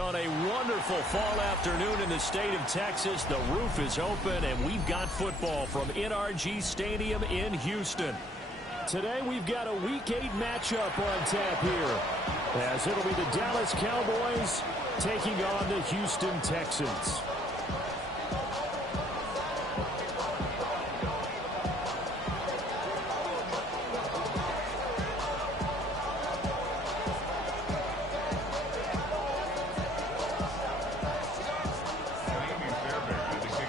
On a wonderful fall afternoon in the state of Texas, the roof is open, and we've got football from NRG Stadium in Houston. Today, we've got a Week 8 matchup on tap here, as it'll be the Dallas Cowboys taking on the Houston Texans.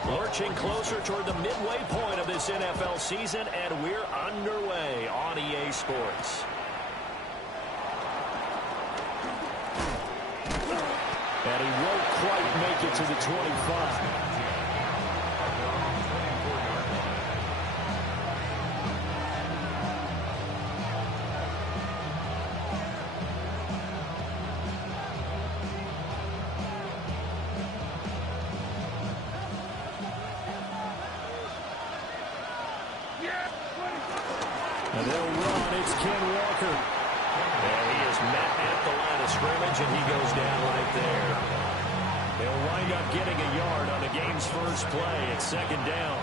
Lurching closer toward the midway point of this NFL season, and we're underway on EA Sports. And he won't quite make it to the 25. And they'll run. It's Ken Walker. And he is met at the line of scrimmage, and he goes down right there. They'll wind up getting a yard on the game's first play. It's second down.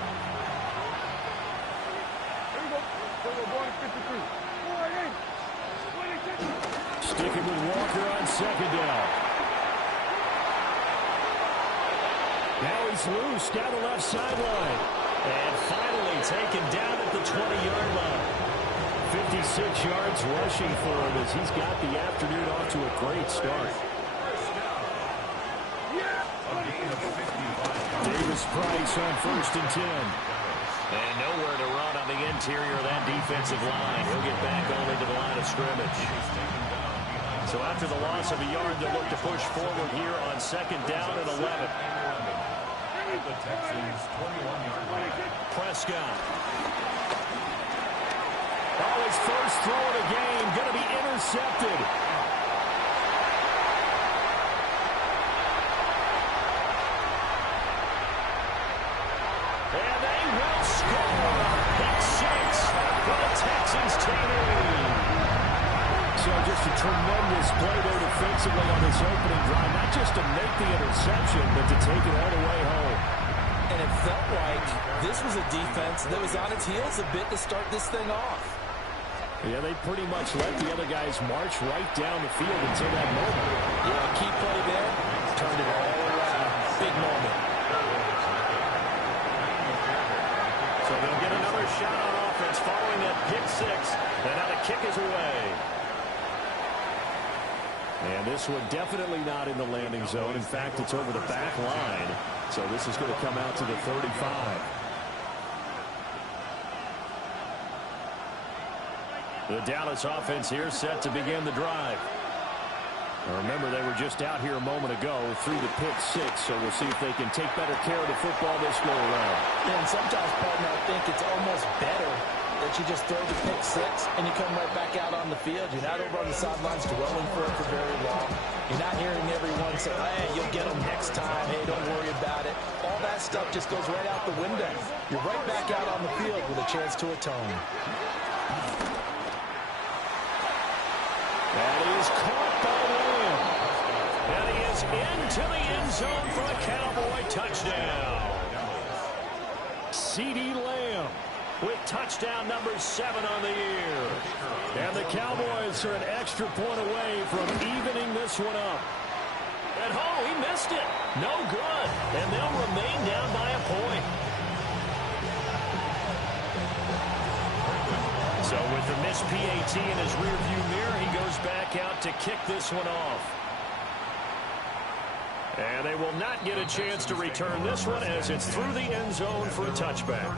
Sticking with Walker on second down. Now he's loose down the left sideline. And finally taken down at the 20-yard line. 56 yards rushing for him as he's got the afternoon off to a great start. Davis Price on 1st and 10. And nowhere to run on the interior of that defensive line. He'll get back only to the line of scrimmage. So after the loss of a yard, they'll look to push forward here on second down and 11. The Texans 21-yard line. Prescott. Oh, his first throw of the game going to be intercepted. And they will score. Pick 6 for the Texans team. So just a tremendous play there defensively on this opening drive. Not just to make the interception, but to take it all the way home. And it felt like this was a defense that was on its heels a bit to start this thing off. Yeah, they pretty much let the other guys march right down the field until that moment. Yeah, key play there, turned it all around. Big moment. So they'll get another shot on offense following that pick 6. And now the kick is away. And this one definitely not in the landing zone. In fact, it's over the back line. So this is going to come out to the 35. The Dallas offense here set to begin the drive. Now remember, they were just out here a moment ago through the pick 6, so we'll see if they can take better care of the football this go around. Yeah, and sometimes, partner, I think it's almost better that you just throw the pick 6 and you come right back out on the field. You're not over on the sidelines dwelling for it for very long. You're not hearing everyone say, hey, you'll get them next time. Hey, don't worry about it. All that stuff just goes right out the window. You're right back out on the field with a chance to atone. That is caught by Lamb. And he is into the end zone for a Cowboy touchdown. CeeDee Lamb with touchdown number 7 on the year. And the Cowboys are an extra point away from evening this one up. And oh, he missed it. No good. And they'll remain down by a point. So with the missed PAT in his rearview mirror, he goes back out to kick this one off. And they will not get a chance to return this one as it's through the end zone for a touchback.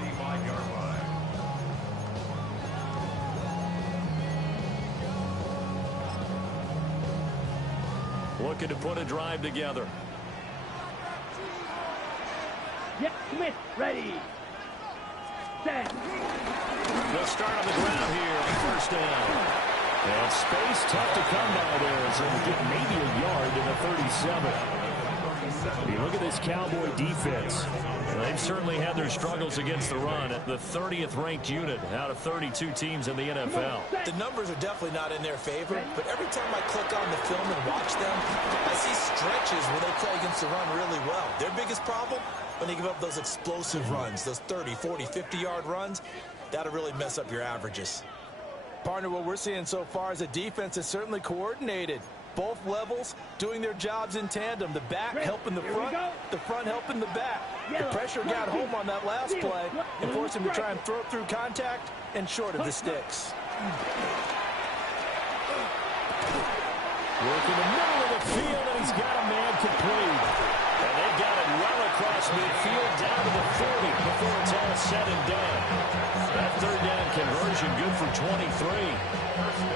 Looking to put a drive together. Get Smith ready. Set. They'll start on the ground here on first down. And space tough to come by there as they'll get maybe a yard to the 37. You look at this Cowboy defense. They've certainly had their struggles against the run. The 30th ranked unit out of 32 teams in the NFL. The numbers are definitely not in their favor, but every time I click on the film and watch them, I see stretches where they play against the run really well. Their biggest problem, when they give up those explosive runs, those 30, 40, 50-yard runs, that'll really mess up your averages. Partner, what we're seeing so far is a defense is certainly coordinated. Both levels doing their jobs in tandem. The back helping the front helping the back. The pressure got home on that last play and forced him to try and throw it through contact and short of the sticks. Work in the middle of the field, and he's got a man complete. And they got it well across midfield down to the 40 before it's all said and done. That third down conversion good for 23.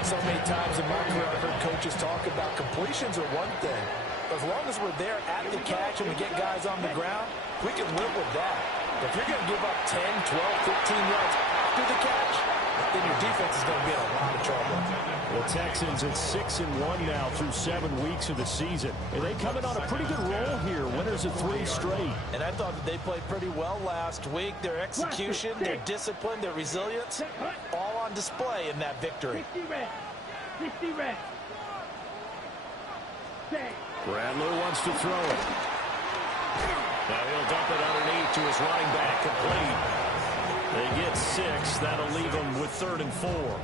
So many times in my career I've heard coaches talk about completions are one thing. But as long as we're there at the catch and we get guys on the ground, we can live with that. But if you're going to give up 10, 12, 15 yards after the catch, then your defense is going to be in a lot of trouble. The Texans at 6-1 now through 7 weeks of the season. And they coming on a pretty good roll here. Winners of 3 straight. And I thought that they played pretty well last week. Their execution, their discipline, their resilience, all on display in that victory. 60 red. Bradler wants to throw it. Now he'll dump it underneath to his running back, complete. They get 6. That'll leave them with 3rd and 4.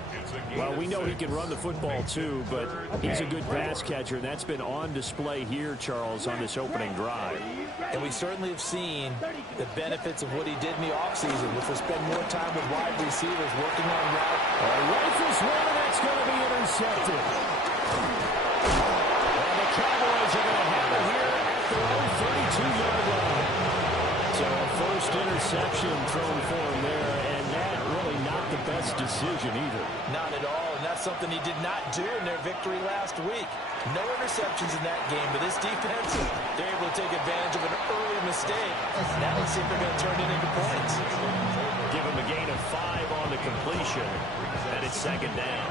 Well, we know he can run the football too, but he's a good pass catcher, and that's been on display here, Charles, on this opening drive. And we certainly have seen the benefits of what he did in the offseason, which was spend more time with wide receivers working on route. Rifles one, and that's going to be intercepted. And the Cowboys are going to have it here at their own 32-yard line. So a first interception thrown for him there, and that really not the best decision either. Not at all, and that's something he did not do in their victory last week. No interceptions in that game, but this defense, they're able to take advantage of an early mistake. Now let's see if they're going to turn it into points. Give him a gain of 5 on the completion, and it's 2nd down.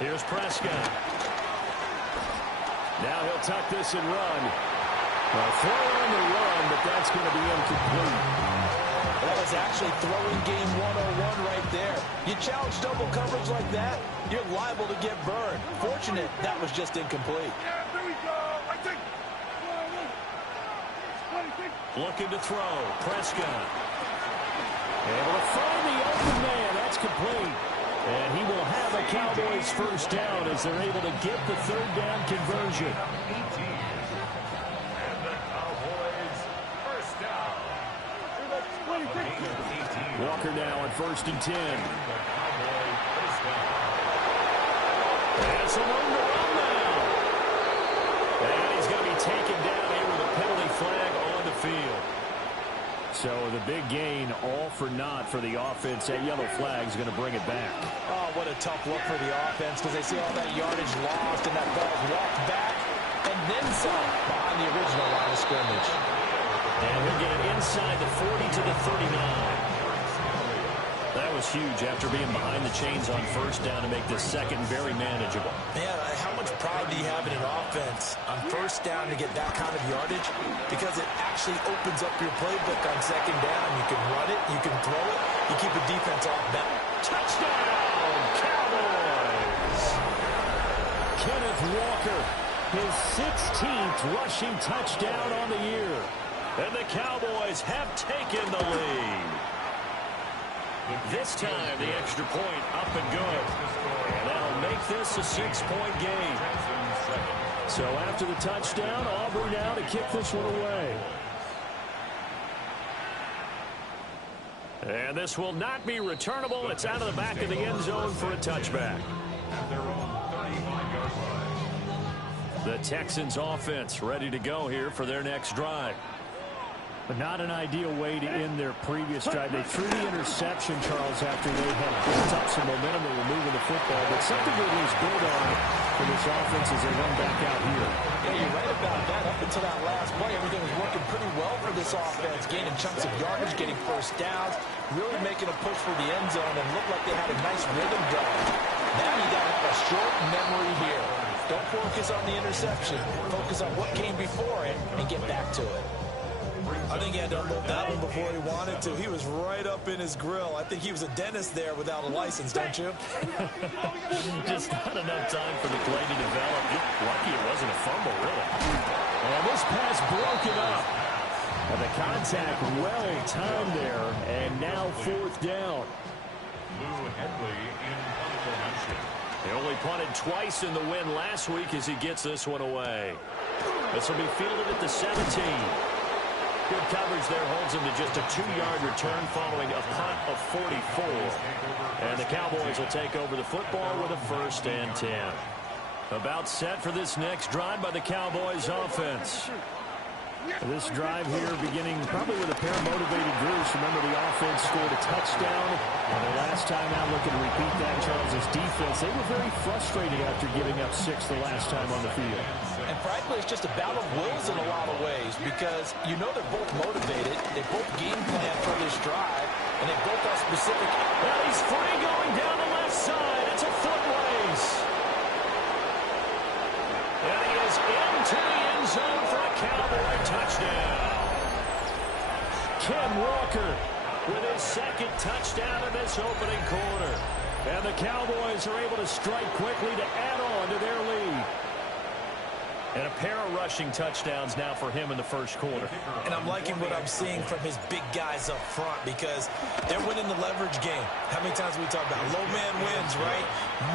Here's Prescott. Now he'll tuck this and run. Throw on the run, but that's going to be incomplete. That was actually throwing game 101 right there. You challenge double coverage like that, you're liable to get burned. Fortunate, that was just incomplete. Looking to throw. Prescott. Able to find the open man. That's complete. And he will have a Cowboys first down as they're able to get the 3rd down conversion. Walker now on 1st and 10. And some room to run now. And he's going to be taken down here with a penalty flag on the field. So the big gain, all for naught for the offense. That yellow flag is going to bring it back. Oh, what a tough look for the offense because they see all that yardage lost and that ball's walked back and then some behind the original line of scrimmage. And he'll get it inside the 40 to the 39. That was huge after being behind the chains on 1st down to make this 2nd very manageable. Man, how much pride do you have in an offense on 1st down to get that kind of yardage? Because it actually opens up your playbook on 2nd down. You can run it, you can throw it, you keep the defense off balance. Touchdown, Cowboys! Kenneth Walker, his 16th rushing touchdown on the year. And the Cowboys have taken the lead. This time, the extra point up and good. And that'll make this a 6-point game. So after the touchdown, Aubrey now to kick this one away. And this will not be returnable. It's out of the back of the end zone for a touchback. The Texans offense ready to go here for their next drive. But not an ideal way to end their previous drive. They threw the interception, Charles, after they had built up some momentum and were moving the football. But something to at least build on for this offense as they run back out here. Yeah, you're right about that. Up until that last play, everything was working pretty well for this offense, gaining chunks of yardage, getting first downs, really making a push for the end zone, and looked like they had a nice rhythm going. Now you got to have a short memory here. Don't focus on the interception. Focus on what came before it and get back to it. I think he had to unload that one before he wanted to. He was right up in his grill. I think he was a dentist there without a license, don't you? Just not enough time for the play to develop. Lucky it wasn't a fumble, really. And this pass broken up. And the contact well timed there. And now fourth down. They only punted twice in the win last week as he gets this one away. This will be fielded at the 17. Good coverage there holds him to just a 2-yard return following a punt of 44. And the Cowboys will take over the football with a 1st and 10. About set for this next drive by the Cowboys offense. This drive here beginning probably with a pair of motivated groups. Remember, the offense scored a touchdown. And their last time out looking to repeat that, Charles' defense. They were very frustrated after giving up 6 the last time on the field. And frankly, it's just a battle of wills in a lot of ways because you know they're both motivated. They both game plan for this drive, and they both have specific. Well, he's free going down the left side. It's a foot race. And he is into the end zone for a Cowboy touchdown. Ken Walker With his 2nd touchdown in this opening quarter. And the Cowboys are able to strike quickly to add on to their lead. And a pair of rushing touchdowns now for him in the first quarter. And I'm liking what I'm seeing from his big guys up front because they're winning the leverage game. How many times we talk about low man wins, right?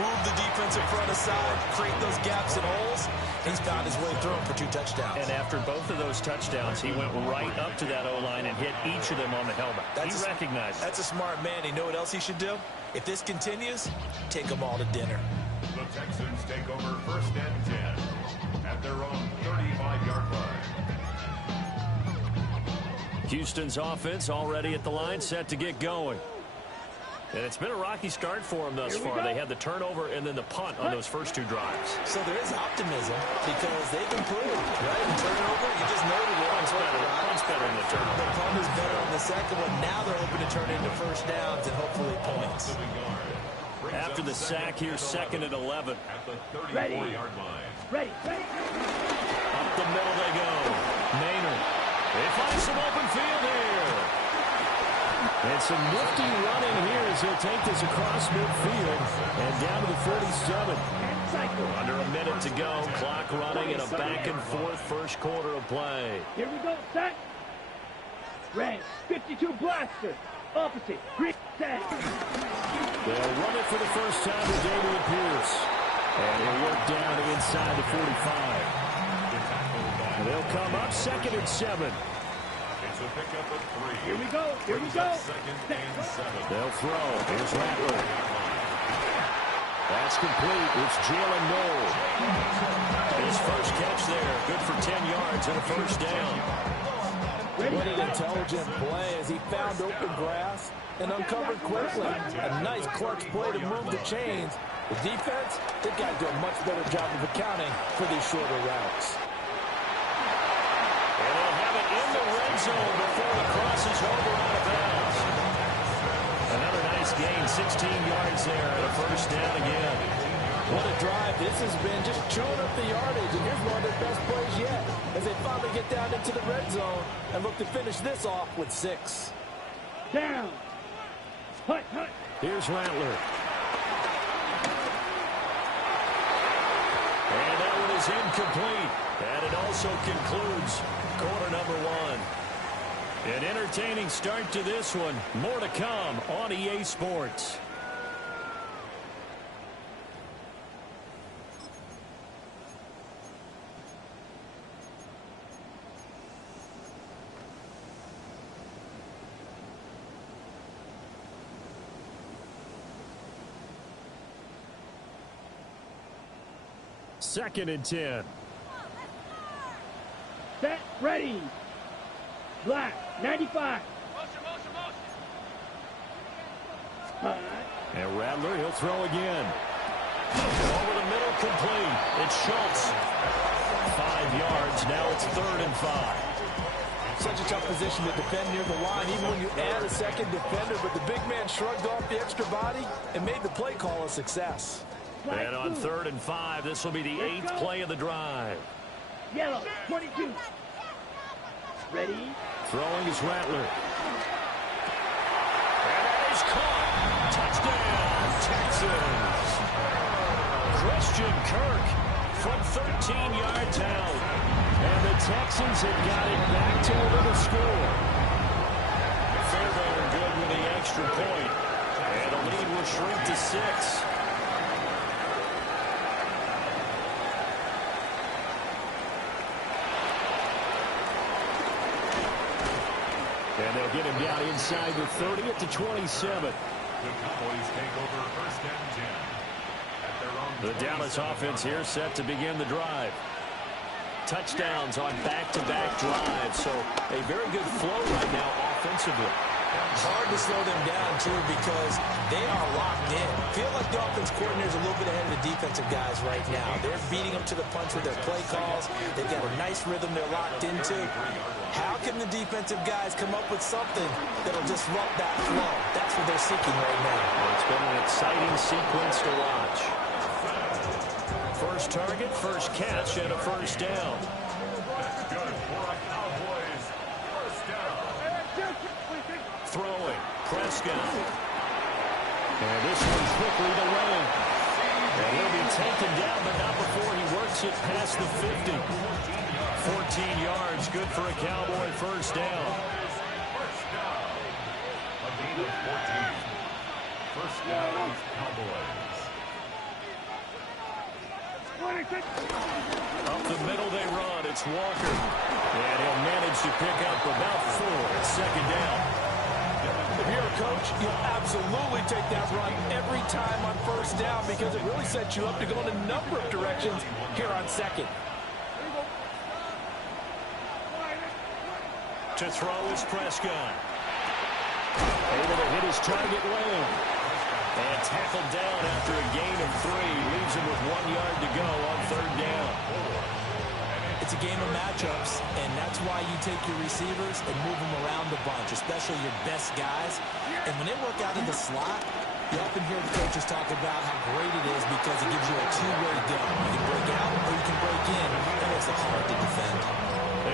Move the defensive front aside, create those gaps and holes. He's found his way through them for 2 touchdowns. And after both of those touchdowns, he went right up to that O-line and hit each of them on the helmet. He recognized it. That's a smart man. You know what else he should do? If this continues, take them all to dinner. The Texans take over 1st and 10 at their own 35-yard line. Houston's offense already at the line, set to get going. And it's been a rocky start for them thus far. They had the turnover and then the punt on those first 2 drives. So there is optimism because they've improved, right? And turnover, you just know the Punt's better than the turnover. The punt is better on the second one. Now they're hoping to turn into first downs and hopefully points. After the sack here, 2nd and 11. At the 34-yard line. Ready. Up the middle they go. Maynard. They find some open field here. And some nifty running here as he'll take this across midfield and down to the 47. Under a minute to go. Clock running in a back-and-forth first quarter of play. Here we go, set. Red, 52 blaster. Opposite, green, set. They'll run it for the first time with Damian Pierce. And he'll work down inside the 45. And they'll come up 2nd and 7. It's a pickup of 3. Here we go. 2nd and 7. They'll throw. Here's Rattler. That's complete. It's Jalen Noel. His first catch there. Good for 10 yards and a first down. What an intelligent play as he found open grass and uncovered quickly. A nice clutch play to move the chains. The defense, they've got to do a much better job of accounting for these shorter routes. And they'll have it in the red zone before it crosses over out of bounds. Another nice gain, 16 yards there, and a first down again. What a drive this has been, just chewing up the yardage, and here's one of their best plays yet as they finally get down into the red zone and look to finish this off with 6. Down. Hut. Here's Rattler. And that one is incomplete. And it also concludes quarter number 1. An entertaining start to this one. More to come on EA Sports. Second and 10. Set, ready. Black, 95. Hut. And Rattler, he'll throw again. Over the middle, complete. It's Schultz. 5 yards. Now it's 3rd and 5. Such a tough position to defend near the line, even when you add a second defender. But the big man shrugged off the extra body and made the play call a success. And on 3rd and 5, this will be the 8th play of the drive. Yellow, 22. Ready? Throwing is Rattler. And that is caught. Touchdown, Texans. Christian Kirk from 13 yards out. And the Texans have got it back to the score. Fairbairn good with the extra point. And the lead will shrink to 6. And they'll get him down inside the 30 at the 27. The Cowboys take over 1st and 10. At their own The Dallas offense here set to begin the drive. Touchdowns on back-to-back drives, so a very good flow right now offensively. It's hard to slow them down, too, because they are locked in. Feel like the offense coordinator is a little bit ahead of the defensive guys right now. They're beating them to the punch with their play calls. They've got a nice rhythm they're locked into. How can the defensive guys come up with something that'll disrupt that flow? That's what they're seeking right now. It's been an exciting sequence to watch. First target, first catch, and a first down. That's good for a Cowboys 1st down. Throwing, Prescott. And this one's quickly to Lane. And he'll be taken down, but not before he works it past the 50. 14 yards, good for a Cowboy first down. First down. A gain of 14. First down, Cowboys. Up the middle they run. It's Walker. And he'll manage to pick up about 4 at second down. If you're a coach, you'll absolutely take that run every time on first down because it really sets you up to go in a number of directions here on second. To throw is Prescott. Able to hit his target Lamb. And tackled down after a gain of 3. Leaves him with 1 yard to go on third down. It's a game of matchups, and that's why you take your receivers and move them around a bunch, especially your best guys. And when they work out in the slot, you often hear the coaches talk about how great it is because it gives you a two-way go. You can break out or you can break in. That makes it hard to defend.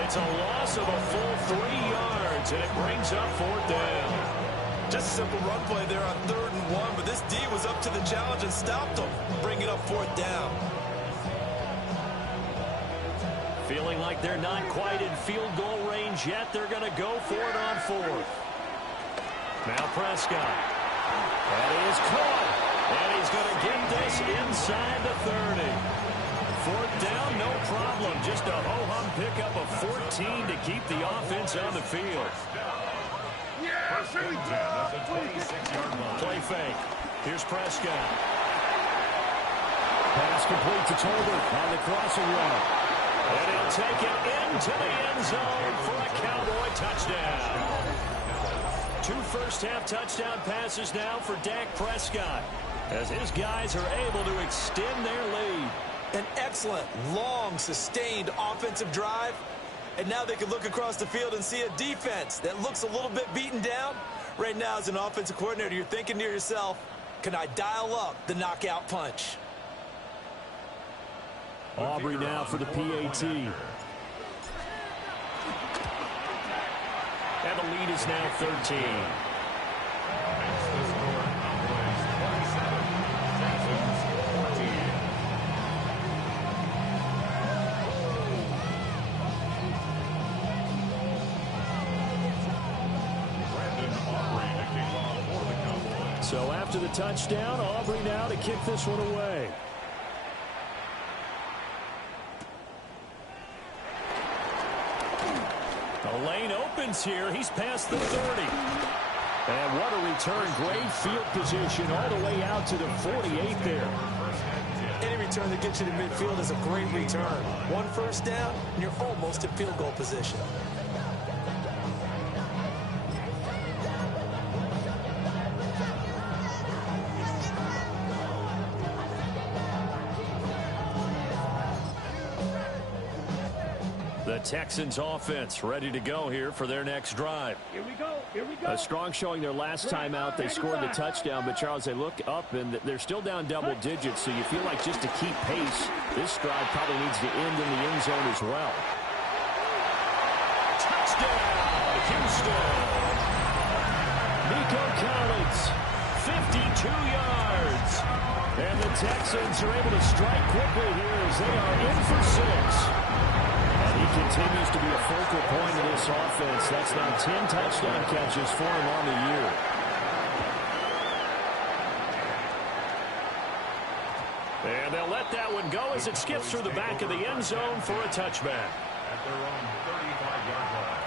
It's a loss of a full 3 yards, and it brings up fourth down. Just a simple run play there on 3rd and 1, but this D was up to the challenge and stopped them, bringing up fourth down. Feeling like they're not quite in field goal range yet. They're going to go for it on 4th. Now Prescott. That is caught. And he's going to get this inside the 30. Fourth down, no problem. Just a ho-hum pickup of 14 to keep the offense on the field. First and 10 at the 26-yard line. Play fake. Here's Prescott. Pass complete to Tolbert on the crossing route. And he'll take it into the end zone for a Cowboy touchdown. 2 first-half touchdown passes now for Dak Prescott as his guys are able to extend their lead. An excellent, long, sustained offensive drive. And now they can look across the field and see a defense that looks a little bit beaten down. Right now, as an offensive coordinator, you're thinking to yourself, can I dial up the knockout punch? Aubrey now for the PAT. And the lead is now 13. Makes the score Cowboys 27, Texans 14. Brandon Aubrey to kick off for the Cowboys. So after the touchdown, Aubrey now to kick this one away. The lane opens here. He's past the 30. And what a return. Great field position all the way out to the 48 there. Any return that gets you to midfield is a great return. 1 first down, and you're almost in field goal position. The Texans offense ready to go here for their next drive. Here we go. Here we go. A strong showing their last time out. They scored the touchdown, but Charles, they look up and they're still down double digits, so you feel like just to keep pace, this drive probably needs to end in the end zone as well. Touchdown, Houston. Nico Collins, 52 yards. And the Texans are able to strike quickly here as they are in for 6. And he continues to be a focal point of this offense. That's now 10 touchdown catches for him on the year. And they'll let that one go as it skips through the back of the end zone for a touchback. At their own 35-yard line.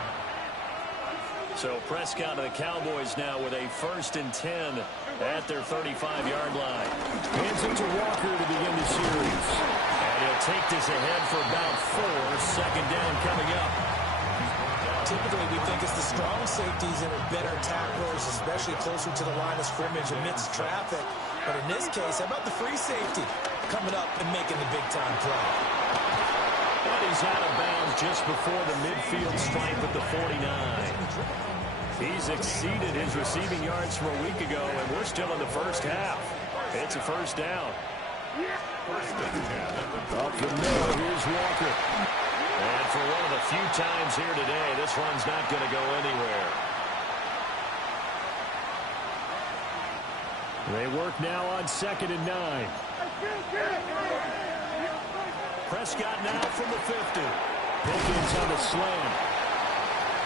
So Prescott and the Cowboys now with a 1st and 10 at their 35-yard line. Hands it to Walker to begin the series. And he'll take this ahead for about 4. 2nd down coming up. Typically, we think it's the strong safeties that are better tacklers, especially closer to the line of scrimmage amidst traffic. But in this case, how about the free safety coming up and making the big-time play? And he's out of bounds just before the midfield stripe at the 49. He's exceeded his receiving yards from a week ago, and we're still in the first half. It's a 1st down. Up the middle, here's Walker. And for one of the few times here today, this run's not going to go anywhere. They work now on 2nd and 9. Prescott now from the 50. Pickens on the slant.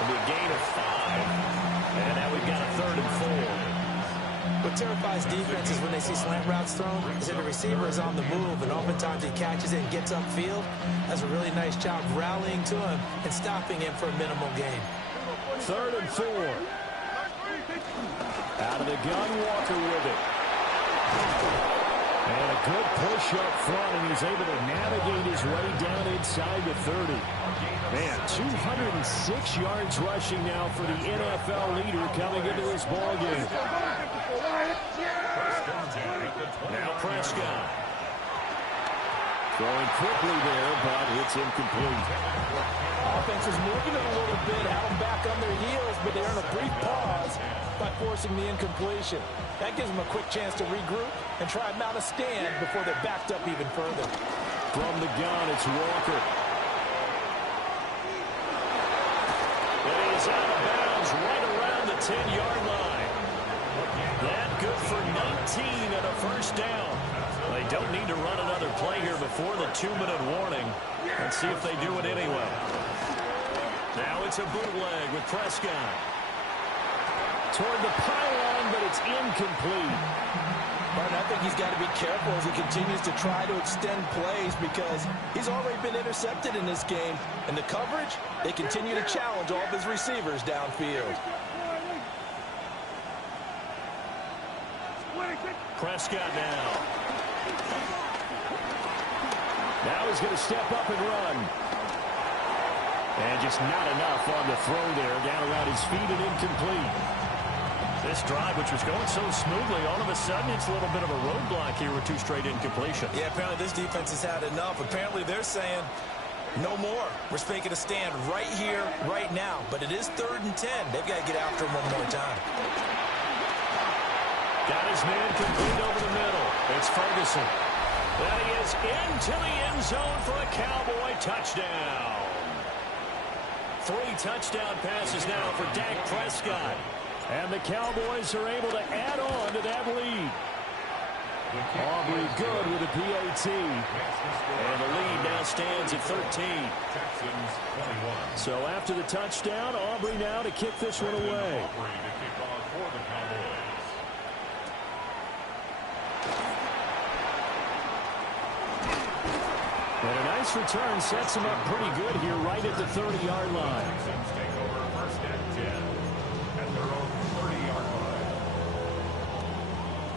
It'll be a gain of 5. And now we've got a 3rd and 4. What terrifies defenses when they see slant routes thrown is that the receiver is on the move, and oftentimes he catches it and gets upfield. Does a really nice job rallying to him and stopping him for a minimal gain. 3rd and 4. Out of the gun, Walker with it. And a good push up front, and he's able to navigate his way down inside the 30. Man, 206 yards rushing now for the NFL leader coming into this ballgame. Now Prescott. Throwing quickly there, but it's incomplete. Offense is moving it a little bit, have them back on their heels, but they earn a brief pause by forcing the incompletion. That gives them a quick chance to regroup and try and mount a stand before they're backed up even further. From the gun, it's Walker. And he's out of bounds right around the 10-yard line. That good for 19 and a 1st down. They don't need to run another play here before the 2-minute warning. Let's see if they do it anyway. Now it's a bootleg with Prescott. Toward the pylon, but it's incomplete. Martin, I think he's got to be careful as he continues to try to extend plays because he's already been intercepted in this game. And the coverage, they continue to challenge all of his receivers downfield. Prescott now. Now he's going to step up and run. And just not enough on the throw there. Down around his feet and incomplete. This drive, which was going so smoothly, all of a sudden it's a little bit of a roadblock here with 2 straight incompletions. Yeah, apparently this defense has had enough. Apparently they're saying no more. We're making a stand right here, right now. But it is 3rd and 10. They've got to get after him one more time. Got his man complete over the middle. It's Ferguson. And he is into the end zone for a Cowboy touchdown. 3 touchdown passes now for Dak Prescott. And the Cowboys are able to add on to that lead. Aubrey good with a PAT. And the lead now stands at 13. Texans 21. So after the touchdown, Aubrey now to kick this one away. Aubrey to kick off for the Cowboys. And a nice return sets him up pretty good here right at the 30-yard line. Texans take over 1st and 10 at their own 30-yard line.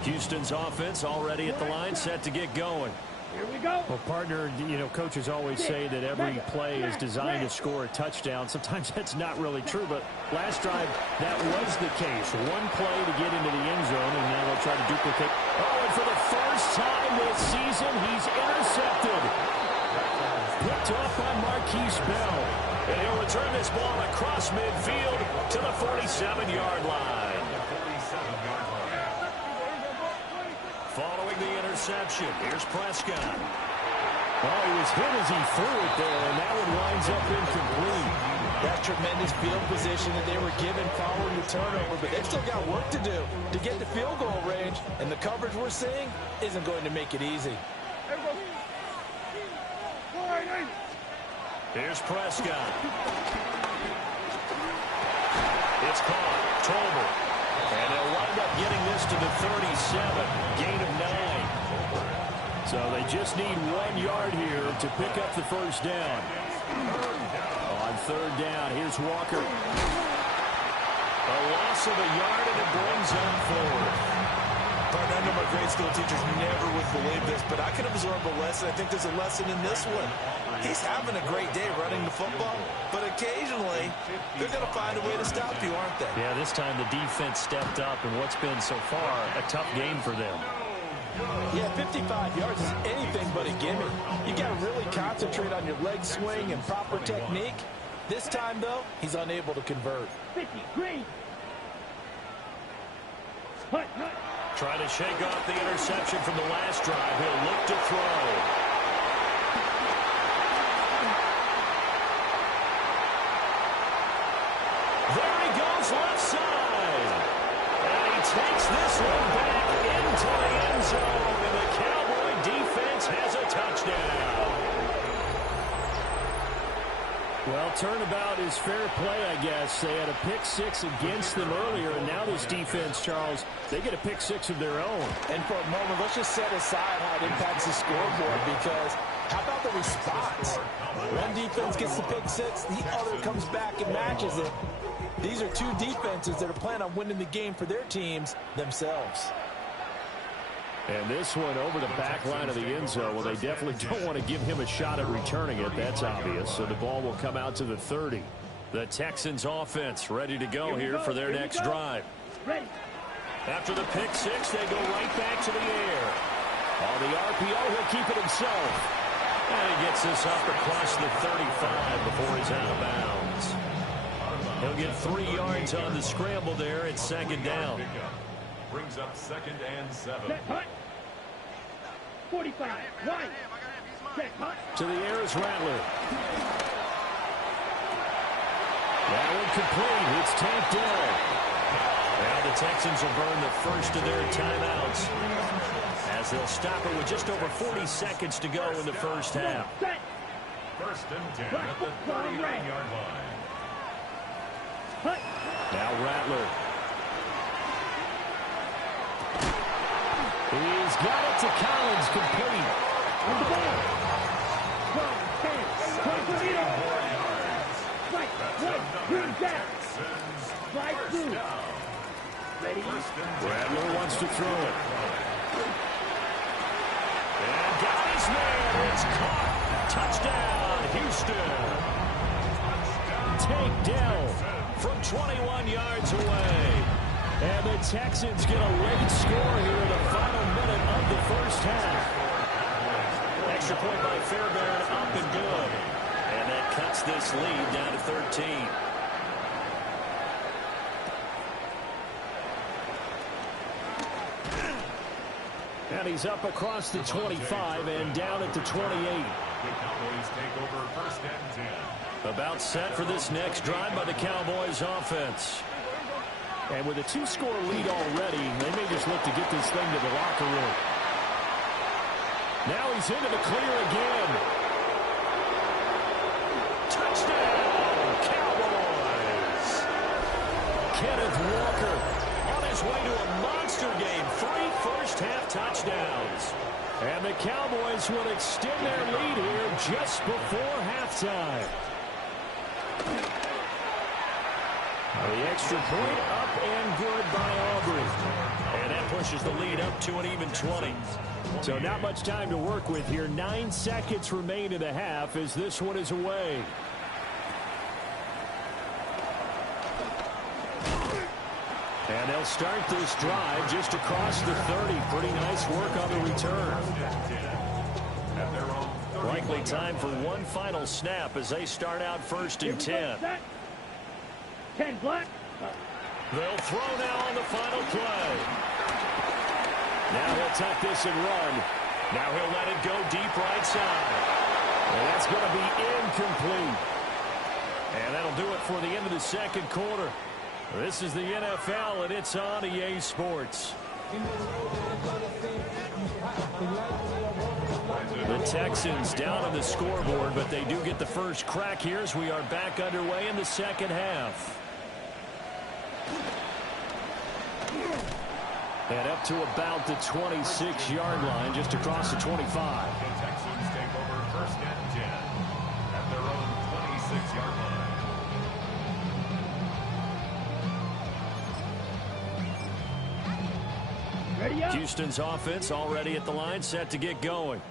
Houston's offense already at the line, set to get going. Here we go. Well, partner, you know, coaches always say that every play is designed to score a touchdown. Sometimes that's not really true, but last drive, that was the case. One play to get into the end zone, and now they'll try to duplicate. Oh, and for the first time this season, he's intercepted. Picked off by Marquise Bell. And he'll return this ball across midfield to the 47-yard line. Following the interception, here's Prescott. Oh, he was hit as he threw it there, and that one winds up incomplete. That tremendous field position that they were given following the turnover, but they've still got work to do to get to field goal range, and the coverage we're seeing isn't going to make it easy. Here's Prescott. It's caught. Tolbert. And they'll wind up getting this to the 37. Gain of 9. So they just need 1 yard here to pick up the first down. On third down, here's Walker. A loss of a yard, and it brings them forward. I know my grade school teachers never would believe this, but I can absorb a lesson. I think there's a lesson in this one. He's having a great day running the football, but occasionally they're going to find a way to stop you, aren't they? Yeah, this time the defense stepped up in what's been so far a tough game for them. Yeah, 55 yards is anything but a gimme. You got to really concentrate on your leg swing and proper technique. This time, though, he's unable to convert. 50, green. Hut. Trying to shake off the interception from the last drive. He'll look to throw. There he goes, left side. And he takes this one back into the end zone. And the Cowboy defense has a touchdown. Well, turnabout is fair play, I guess. They had a pick six against them earlier, and now this defense, Charles, they get a pick six of their own. And for a moment, let's just set aside how it impacts the scoreboard, because how about the response? One defense gets the pick six, the other comes back and matches it. These are two defenses that are planning on winning the game for their teams themselves. And this one over the back line of the end zone. Well, they definitely don't want to give him a shot at returning it. That's obvious. So the ball will come out to the 30. The Texans offense ready to go here for their next drive. Ready. After the pick six, they go right back to the air. On the RPO, he'll keep it himself. And he gets this up across the 35 before he's out of bounds. He'll get 3 yards on the scramble there. It's second down. Brings up 2nd and 7. Set, hut. 45, right. Set, hut. To the air is Rattler. That one complete. It's tanked down. Now the Texans will burn the first of their timeouts as they'll stop it with just over 40 seconds to go in the first half. Set. 1st and 10 at the 39-yard line. Hut. Now Rattler. He's got it to Collins, complete. On the ball. 12, 10, 20, right, one, green down. Slide through. Ready? Rattler wants to throw it. And got his man. It's caught. Touchdown, Houston. Takedown From 21 yards away. And the Texans get a late score here in the final minute of the first half. Extra point by Fairbairn, up and good. And that cuts this lead down to 13. And he's up across the 25 and down at the 28. The Cowboys take over 1st and 10. About set for this next drive by the Cowboys offense. And with a 2-score lead already, they may just look to get this thing to the locker room. Now he's into the clear again. Touchdown, Cowboys! Kenneth Walker on his way to a monster game. 3 first-half touchdowns. And the Cowboys will extend their lead here just before halftime. The extra point up and good by Aubrey. And that pushes the lead up to an even 20. So not much time to work with here. 9 seconds remain in the half as this one is away. And they'll start this drive just across the 30. Pretty nice work on the return. At their own Likely time for one final snap as they start out 1st and 10. 10 black. They'll throw now on the final play. Now he'll tuck this and run. Now he'll let it go deep right side. And that's going to be incomplete. And that'll do it for the end of the second quarter. This is the NFL, and it's on EA Sports. The Texans down on the scoreboard, but they do get the first crack here as we are back underway in the second half. And up to about the 26-yard line, just across the 25. The Texans take over 1st and 10 at their own 26-yard line. Ready up. Houston's offense already at the line, set to get going.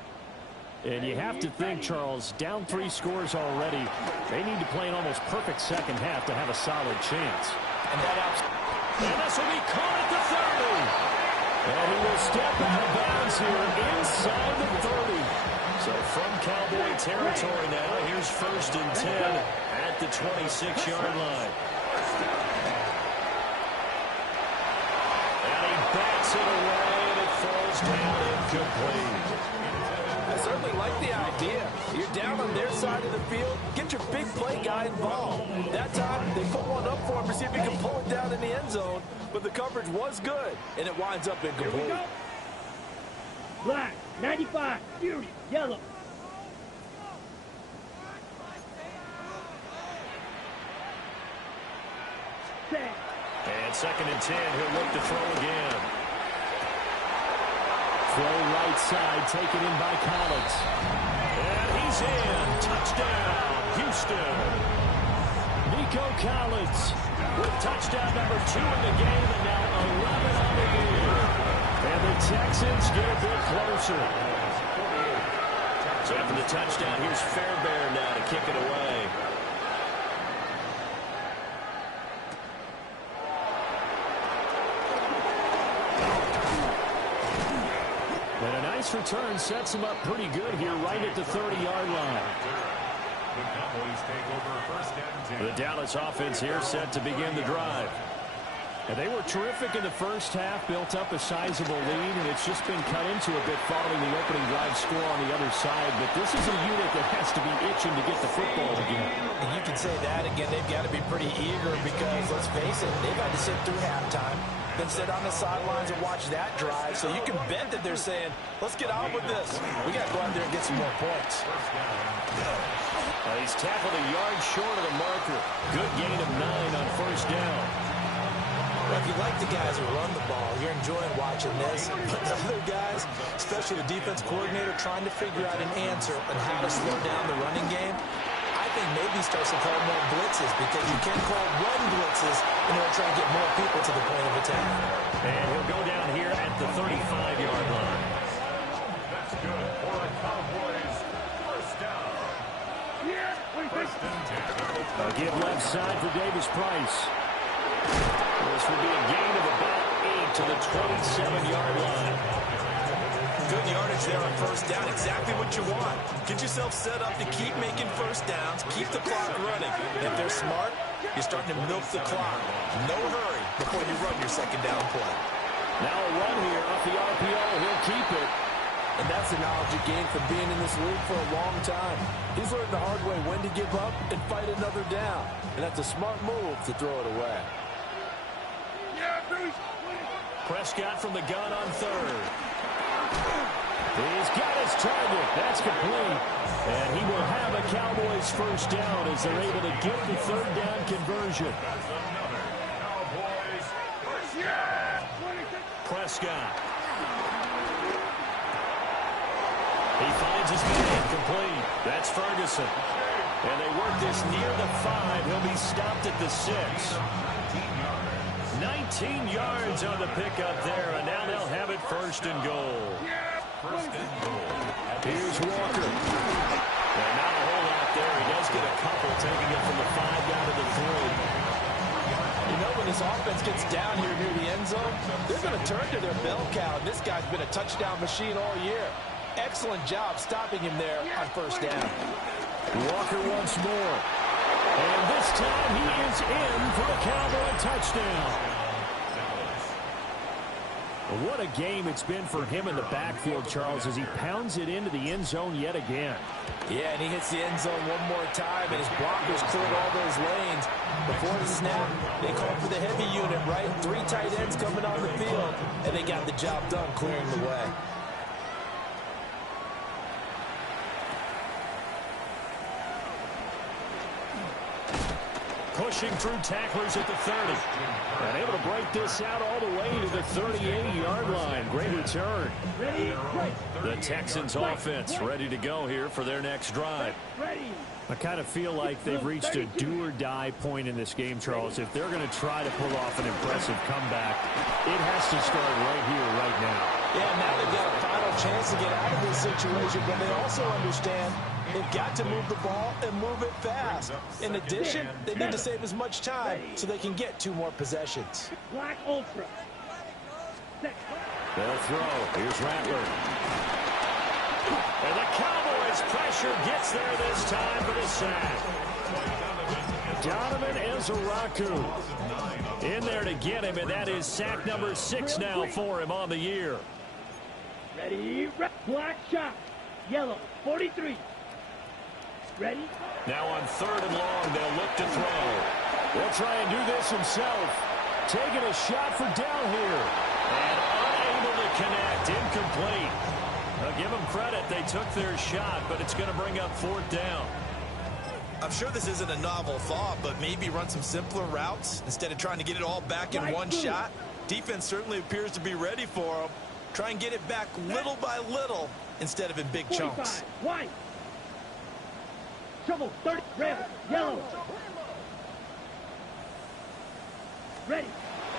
And you have to think, Charles, down 3 scores already. They need to play an almost perfect second half to have a solid chance. And this will be caught at the 30. And he will step out of bounds here inside the 30. So from Cowboy territory now, here's 1st and 10 at the 26-yard line. And he backs it away, and it falls down incomplete. I certainly like the idea. You're down on their side of the field. Get your big play guy involved. That time, they put one up for him to see if he can pull it down in the end zone. But the coverage was good, and it winds up incomplete. Here we go. Black, 95, Fury, yellow. Set. And 2nd and 10, he'll look to throw again. Throw right side, taken in by Collins. And he's in. Touchdown, Houston. Nico Collins With touchdown number 2 in the game, and now 11 on the year. and the Texans get a bit closer. So after the touchdown, here's Fairbairn now to kick it away. And a nice return sets him up pretty good here right at the 30-yard line. The Cowboys take over 1st and 10. The Dallas offense here set to begin the drive. And they were terrific in the first half, built up a sizable lead, and it's just been cut into a bit following the opening drive score on the other side. But this is a unit that has to be itching to get the football again. And you can say that again. They've got to be pretty eager because, let's face it, they've had to sit through halftime, then sit on the sidelines and watch that drive. So you can bet that they're saying, let's get on with this. We got to go out there and get some more points. He's tackled a yard short of the marker. Good gain of 9 on 1st down. Well, if you like the guys who run the ball, you're enjoying watching this. But the other guys, especially the defense coordinator, trying to figure out an answer on how to slow down the running game, I think maybe he starts to call more blitzes because you can call run blitzes in order to try and get more people to the point of attack. And he'll go down here at the 35-yard line. That's good for the Cowboys. 1st down. First and 10. A give left side for Davis Price. This will be a gain of about 8 to the 27-yard line. Good yardage there on 1st down. Exactly what you want. Get yourself set up to keep making 1st downs, keep the clock running. If they're smart, you're starting to milk the clock. No hurry before you run your 2nd down play. Now a run here off the RPO. He'll keep it. And that's the knowledge you gain from being in this league for a long time. He's learned the hard way when to give up and fight another down. And that's a smart move to throw it away. Prescott from the gun on 3rd. He's got his target. That's complete. And he will have a Cowboys 1st down as they're able to get the 3rd down conversion. Cowboys 1st down. Prescott. He finds his man complete. That's Ferguson. And they work this near the 5. He'll be stopped at the 6. 19 yards on the pickup there, and now they'll have it 1st and goal. 1st and goal. Here's Walker. And not a whole lot there. He does get a couple, taking it from the 5 down to the 3. You know, when this offense gets down here near the end zone, they're going to turn to their bell cow. And this guy's been a touchdown machine all year. excellent job stopping him there on first down. Walker once more. And this time he is in for a Cowboy touchdown. What a game it's been for him in the backfield, Charles, as he pounds it into the end zone yet again. Yeah, and he hits the end zone one more time, and his blockers cleared all those lanes. Before the snap, they called for the heavy unit, right? 3 tight ends coming on the field, and they got the job done clearing the way. Pushing through tacklers at the 30. And able to break this out all the way to the 38-yard line. Great return. The Texans offense ready to go here for their next drive. I kind of feel like they've reached a do-or-die point in this game, Charles. If they're going to try to pull off an impressive comeback, it has to start right here, right now. Yeah, now they've got a final chance to get out of this situation, but they also understand they've got to move the ball and move it fast. In addition, they need to save as much time so they can get 2 more possessions. Black Ultra. They'll throw. Here's Rattler. And the Cowboys pressure gets there this time for the sack. Donovan Ezaraku In there to get him, and that is sack number 6 now for him on the year. Ready, black shot. Yellow, 43. Ready? Now on 3rd and long, they'll look to throw. He'll try and do this himself. Taking a shot for down here. And unable to connect, incomplete. Now give them credit, they took their shot, but it's going to bring up 4th down. I'm sure this isn't a novel thought, but maybe run some simpler routes instead of trying to get it all back in one shot. Defense certainly appears to be ready for them. Try and get it back little by little instead of in big chunks. White. Trouble, 30, red, yellow. Ready.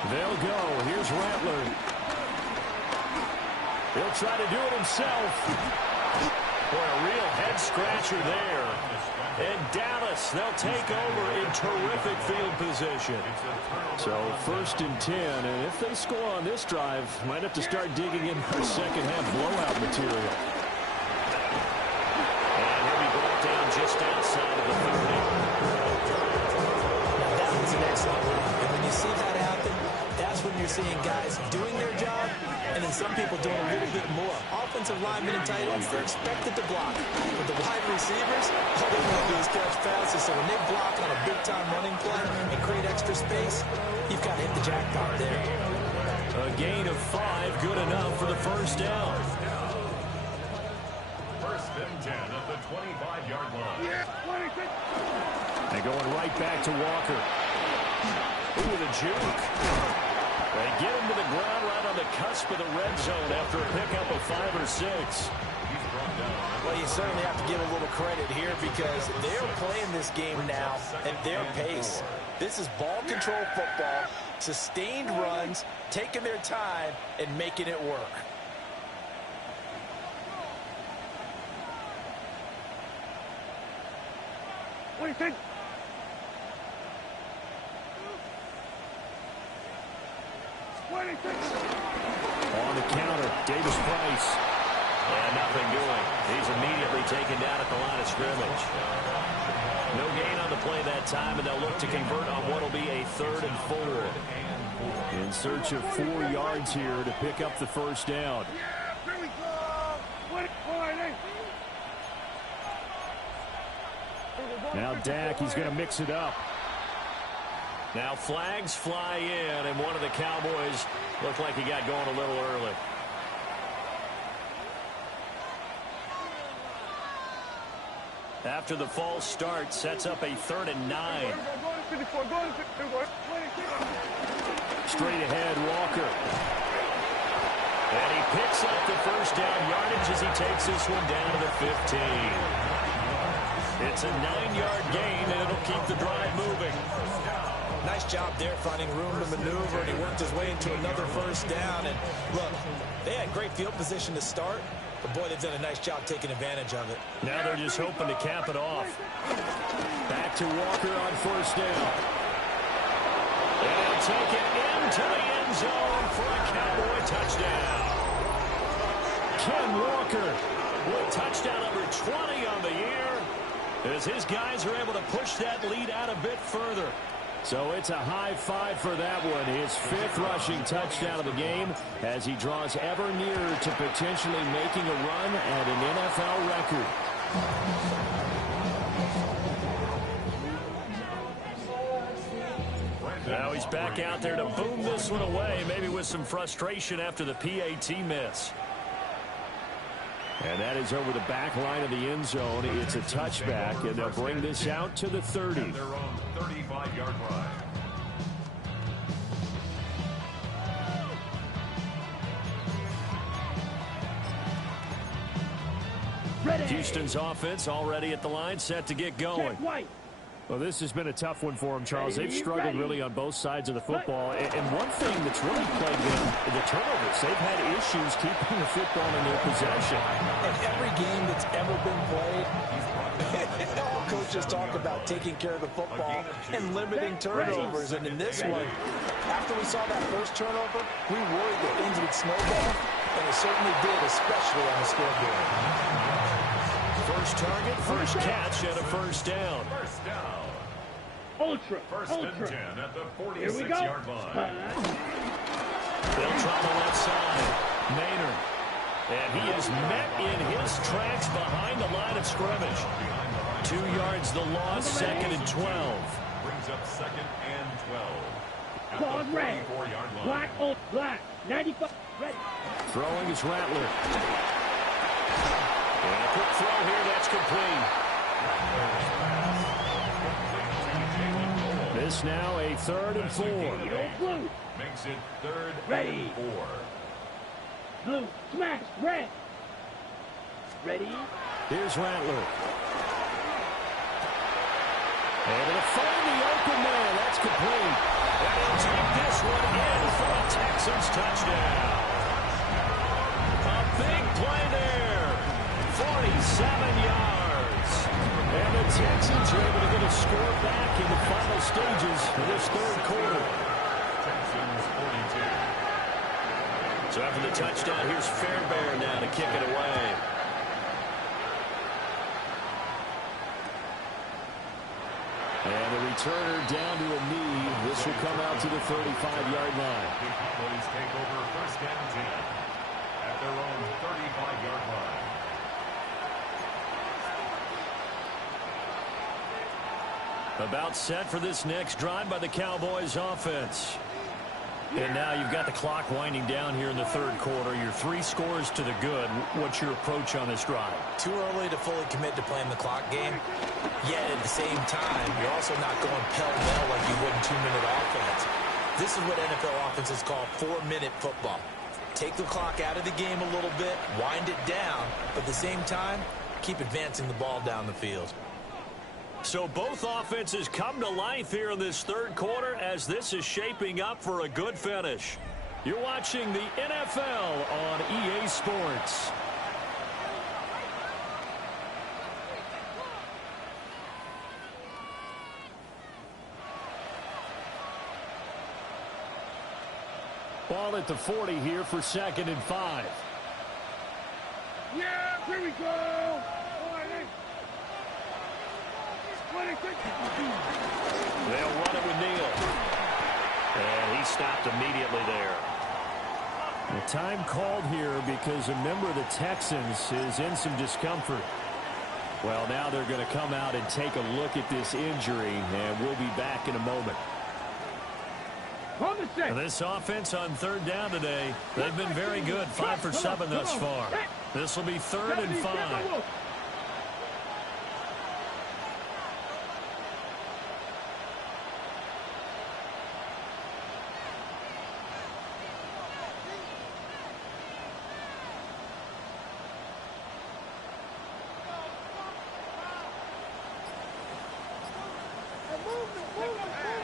They'll go. Here's Rattler. He'll try to do it himself. Boy, a real head-scratcher there. And Dallas, they'll take over in terrific field position. So 1st and 10, and if they score on this drive, might have to start digging in for second-half blowout material. And he'll be brought down just outside of the 30. Now that was an excellent run. And when you see that happen, that's when you're seeing guys doing their job, and then some people doing a little bit more. Offensive linemen and tight ends, they're expected to block. But the wide receivers, all they want to do is catch passes. So when they block on a big-time running play and create extra space, you've got to hit the jackpot there. A gain of 5, good enough for the 1st down. 1st and 10 at the 25-yard line. They're going right back to Walker. Ooh, the juke. They get him to the ground right on the cusp of the red zone after a pickup of 5 or 6. Well, you certainly have to give a little credit here because they're playing this game now at their pace. This is ball control football, sustained runs, taking their time, and making it work. What do you think? On the counter, Davis Price. And nothing doing. He's immediately taken down at the line of scrimmage. No gain on the play that time, and they'll look to convert on what will be a 3rd and 4. In search of 4 yards here to pick up the 1st down. Now Dak, he's going to mix it up. Now flags fly in, and one of the Cowboys looked like he got going a little early. After the false start, sets up a 3rd and 9. Straight ahead, Walker. And he picks up the 1st down yardage as he takes this one down to the 15. It's a 9-yard gain, and it'll keep the drive moving. Nice job there finding room to maneuver, and he worked his way into another 1st down. And look, they had great field position to start, but boy, they've done a nice job taking advantage of it. Now they're just hoping to cap it off. Back to Walker on 1st down. And take it into the end zone for a Cowboy touchdown. Ken Walker with touchdown number 20 on the year, as his guys are able to push that lead out a bit further. So it's a high five for that one. His 5th rushing touchdown of the game as he draws ever nearer to potentially making a run at an NFL record. Now he's back out there to boom this one away, maybe with some frustration after the PAT miss. And that is over the back line of the end zone. It's a touchback, and they'll bring this out to the 30. At their own 35-yard line. Ready. Houston's offense already at the line, set to get going. Check White. Well, this has been a tough one for them, Charles. They've struggled really on both sides of the football. And one thing that's really plagued them, the turnovers. They've had issues keeping the football in their possession. In every game that's ever been played, all coaches talk about taking care of the football and limiting turnovers. And in this one, after we saw that first turnover, we worried that things would snowball, and it certainly did, especially on the scoreboard. First target, first catch, and a first down. First down. Ultra. First Ultra. and 10 at the Here we go. 46-yard line. They'll try the left side. Maynard. And he is met in his tracks behind the line of scrimmage. 2 yards the loss, 2nd and 12. Brings up 2nd and 12. At Claws the red. 44-yard line. Black. Old. Black. 95. Ready. Throwing is Rattler. And a quick throw here, that's complete. This now a 3rd and 4. Blue. Makes it 3rd Ready. and 4. Blue. Smash. Red. Ready. Here's Rattler. Able to find the open man. That's complete. And he'll take this one in for a Texans touchdown. A big play there. 47 yards. And the Texans are able to get a score back in the final stages of this 3rd quarter. Texans 42. So after the touchdown, here's Fairbairn now to kick it away. And the returner down to a knee. This will come out to the 35-yard line. The Cowboys take over first and 10 at their own 35-yard line. About set for this next drive by the Cowboys offense. And now you've got the clock winding down here in the 3rd quarter. Your 3 scores to the good. What's your approach on this drive? Too early to fully commit to playing the clock game. Yet at the same time, you're also not going pell-mell like you would in 2-minute offense. This is what NFL offenses call 4-minute football. Take the clock out of the game a little bit, wind it down, but at the same time, keep advancing the ball down the field. So both offenses come to life here in this 3rd quarter as this is shaping up for a good finish. You're watching the NFL on EA Sports. Ball at the 40 here for 2nd and 5. Yeah, here we go. 26. They'll run it with Neal. And he stopped immediately there. The time called here because a member of the Texans is in some discomfort. Well, now they're going to come out and take a look at this injury, and we'll be back in a moment. And this offense on 3rd down today, they've been very good, 5 for 7 thus far. This will be 3rd and 5.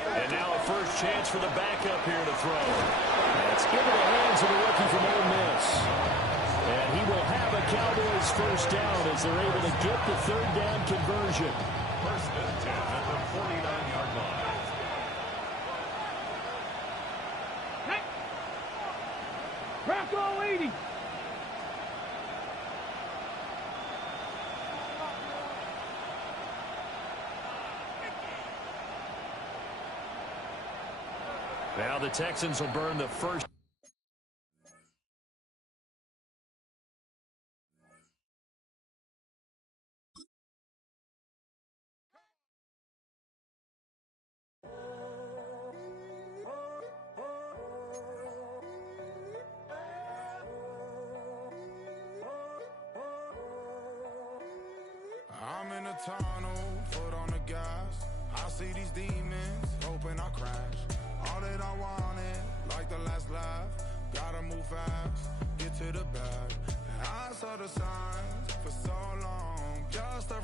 And now a first chance for the backup here to throw. That's into the hands of the rookie from Ole Miss. And he will have a Cowboys first down as they're able to get the 3rd down conversion. First and 10 at the 49-yard line. Hey. Crack all 80. Now the Texans will burn the first. I'm in a tunnel, foot on the gas. I see these demons, hoping I crash. All that I wanted, like the last laugh. Gotta move fast, get to the bag. I saw the signs for so long, just a